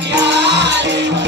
de.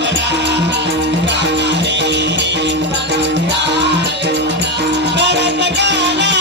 करत गाना